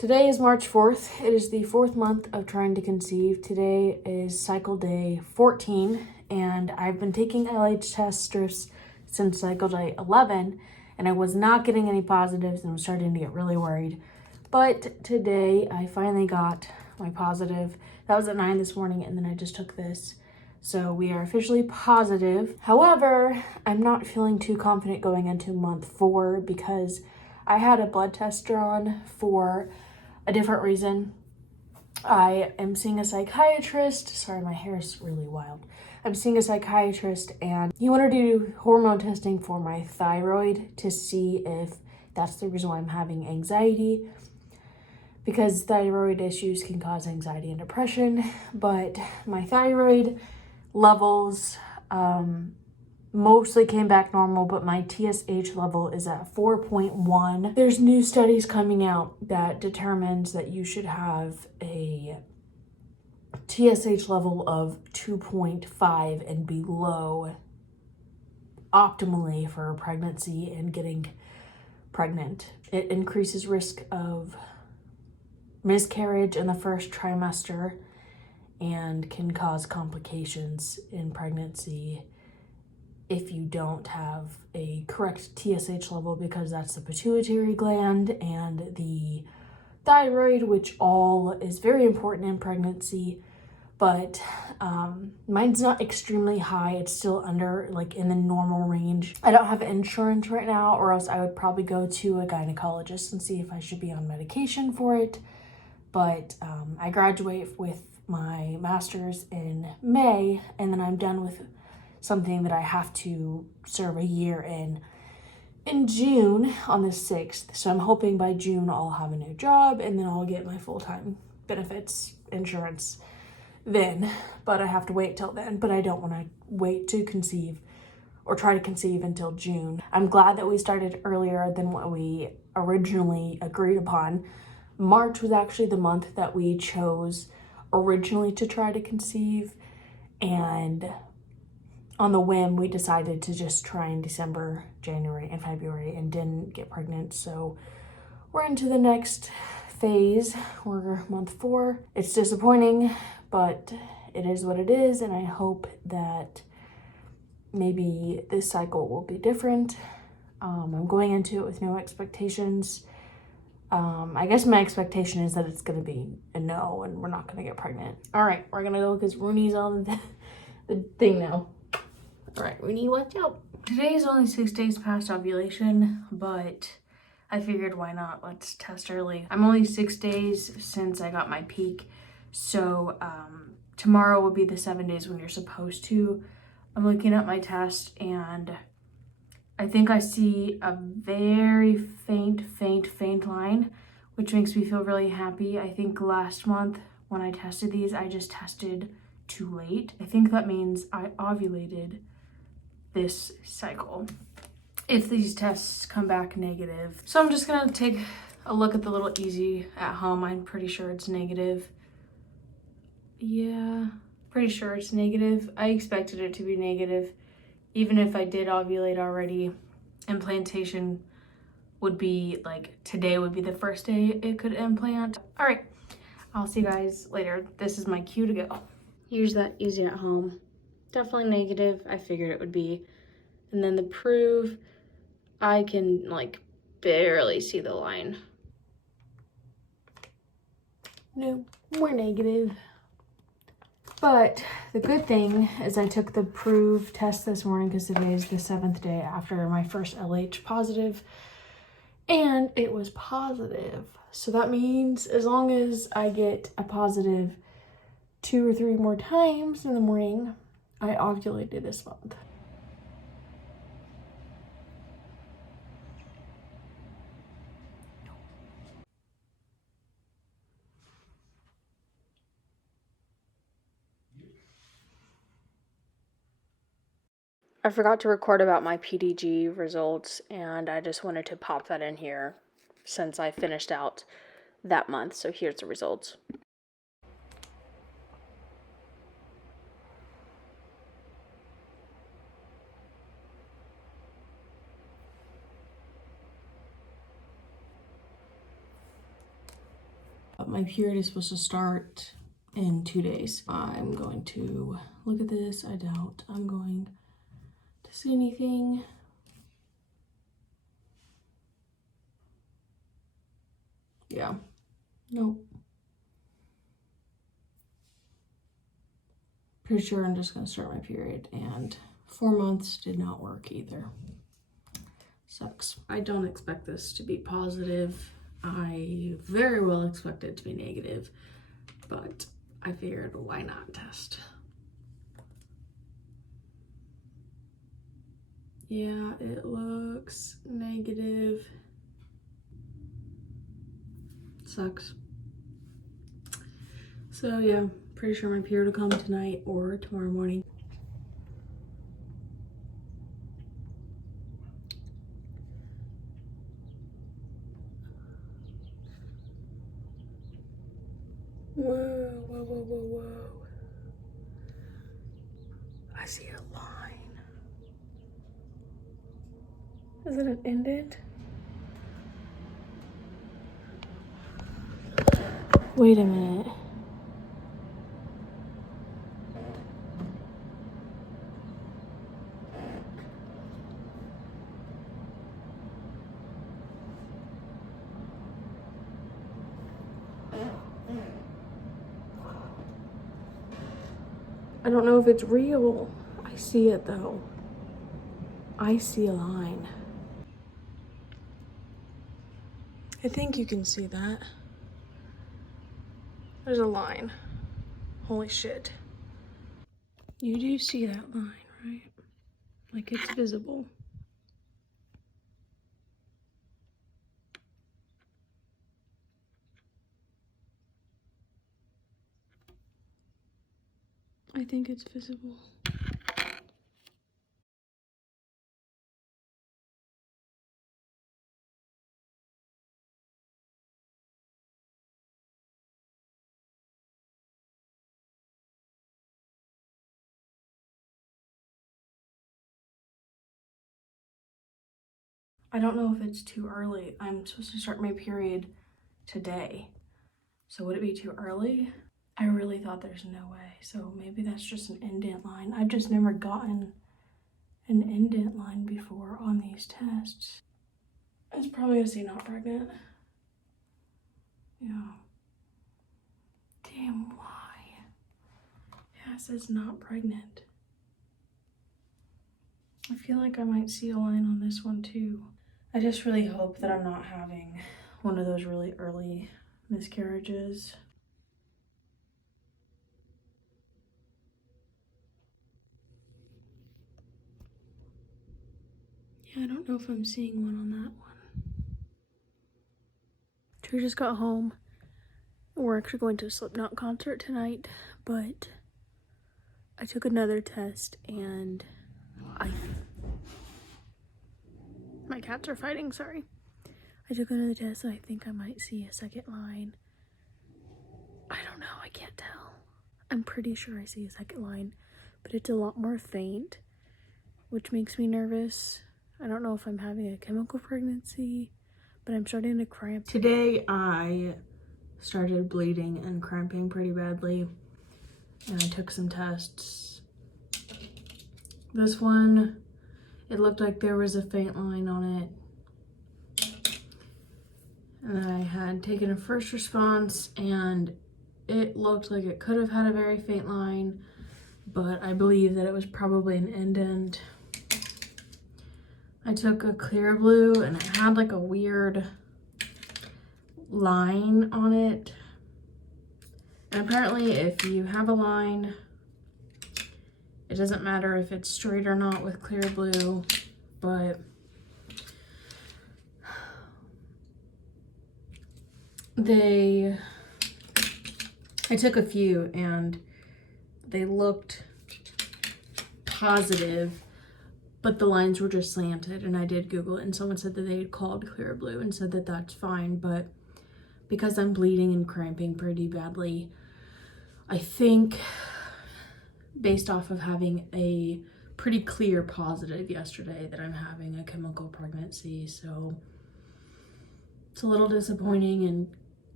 Today is March 4th. It is the 4th month of trying to conceive. Today is cycle day 14, and I've been taking LH test strips since cycle day 11, and I was not getting any positives and was starting to get really worried. But today I finally got my positive. That was at 9 this morning, and then I just took this. So we are officially positive. However, I'm not feeling too confident going into month 4 because I had a blood test drawn for a different reason. I am seeing a psychiatrist. Sorry, my hair is really wild. I'm seeing a psychiatrist and he wanted to do hormone testing for my thyroid to see if that's the reason why I'm having anxiety, because thyroid issues can cause anxiety and depression. But my thyroid levels mostly came back normal, but my TSH level is at 4.1. There's new studies coming out that determines that you should have a TSH level of 2.5 and below optimally for pregnancy and getting pregnant. It increases risk of miscarriage in the first trimester and can cause complications in pregnancy if you don't have a correct TSH level, because that's the pituitary gland and the thyroid, which all is very important in pregnancy. But mine's not extremely high. It's still under, like, in the normal range. I don't have insurance right now, or else I would probably go to a gynecologist and see if I should be on medication for it. But I graduate with my master's in May, and then I'm done with something that I have to serve a year in June on the 6th. So I'm hoping by June I'll have a new job and then I'll get my full-time benefits insurance then. But I have to wait till then. But I don't want to wait to conceive or try to conceive until June. I'm glad that we started earlier than what we originally agreed upon. March was actually the month that we chose originally to try to conceive, and on the whim, we decided to just try in December, January, and February and didn't get pregnant. So we're into the next phase. We're month 4. It's disappointing, but it is what it is. And I hope that maybe this cycle will be different. I'm going into it with no expectations. I guess my expectation is that it's going to be a no and we're not going to get pregnant. All right, we're going to go because Rooney's on the thing now. All right, Rooney, watch out. Today is only 6 days past ovulation, but I figured why not? Let's test early. I'm only 6 days since I got my peak, so tomorrow will be the 7 days when you're supposed to. I'm looking at my test and I think I see a very faint line, which makes me feel really happy. I think last month when I tested these, I just tested too late. I think that means I ovulated this cycle if these tests come back negative. So I'm just gonna take a look at the little easy at home. I'm pretty sure it's negative. Yeah, pretty sure it's negative. I expected it to be negative. Even if I did ovulate already, implantation would be like, today would be the first day it could implant. All right, I'll see you guys later. This is my cue to go. Here's that easy at home. Definitely negative. I figured it would be. And then the Proov, I can like barely see the line. No, more negative. But the good thing is I took the Proov test this morning because today is the 7th day after my first LH positive, and it was positive. So that means as long as I get a positive 2 or 3 more times in the morning, I ovulated this month. I forgot to record about my PDG results, and I just wanted to pop that in here since I finished out that month. So here's the results. My period is supposed to start in 2 days. I'm going to look at this. I doubt I'm going to see anything. Yeah, nope. Pretty sure I'm just gonna start my period, and 4 months did not work either. Sucks. I don't expect this to be positive. I very well expect it to be negative, but I figured why not test? Yeah, it looks negative. Sucks. So yeah, pretty sure my period will come tonight or tomorrow morning. Whoa, whoa, whoa, whoa, whoa. I see a line. Is it an indent? Wait a minute. I don't know if it's real. I see it though. I see a line. I think you can see that. There's a line. Holy shit. You do see that line, right? Like it's visible. I think it's visible. I don't know if it's too early. I'm supposed to start my period today. So would it be too early? I really thought there's no way. So maybe that's just an indent line. I've just never gotten an indent line before on these tests. It's probably gonna say not pregnant. Yeah. Damn, why? Yeah, it says not pregnant. I feel like I might see a line on this one too. I just really hope that I'm not having one of those really early miscarriages. Yeah, I don't know if I'm seeing one on that one. Trey just got home. We're actually going to a Slipknot concert tonight, but I took another test and my cats are fighting, sorry. I took another test and I think I might see a second line. I don't know, I can't tell. I'm pretty sure I see a second line, but it's a lot more faint, which makes me nervous. I don't know if I'm having a chemical pregnancy, but I'm starting to cramp. Today I started bleeding and cramping pretty badly, and I took some tests. This one, it looked like there was a faint line on it. And then I had taken a first response and it looked like it could have had a very faint line, but I believe that it was probably an indent. I took a clear blue and it had like a weird line on it. And apparently if you have a line, it doesn't matter if it's straight or not with clear blue, but I took a few and they looked positive, but the lines were just slanted, and I did Google it and someone said that they had called clear blue and said that that's fine, but because I'm bleeding and cramping pretty badly, I think based off of having a pretty clear positive yesterday that I'm having a chemical pregnancy. So it's a little disappointing and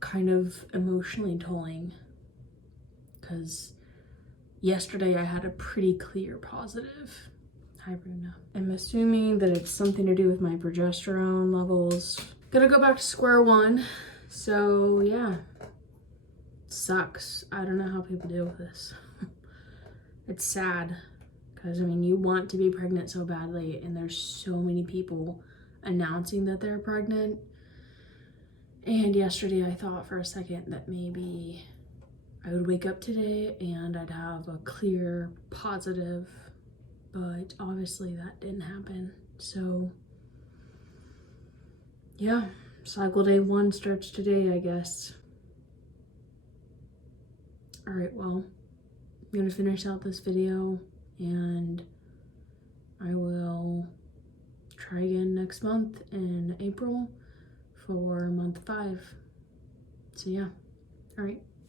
kind of emotionally tolling, because yesterday I had a pretty clear positive. Hi, Bruna. I'm assuming that it's something to do with my progesterone levels. Gonna go back to square one. So yeah, sucks. I don't know how people deal with this. It's sad, because I mean, you want to be pregnant so badly, and there's so many people announcing that they're pregnant. And yesterday I thought for a second that maybe I would wake up today and I'd have a clear positive, but obviously that didn't happen. So yeah, cycle day 1 starts today, I guess. All right, well, I'm gonna finish out this video and I will try again next month in April for month 5. So yeah, all right.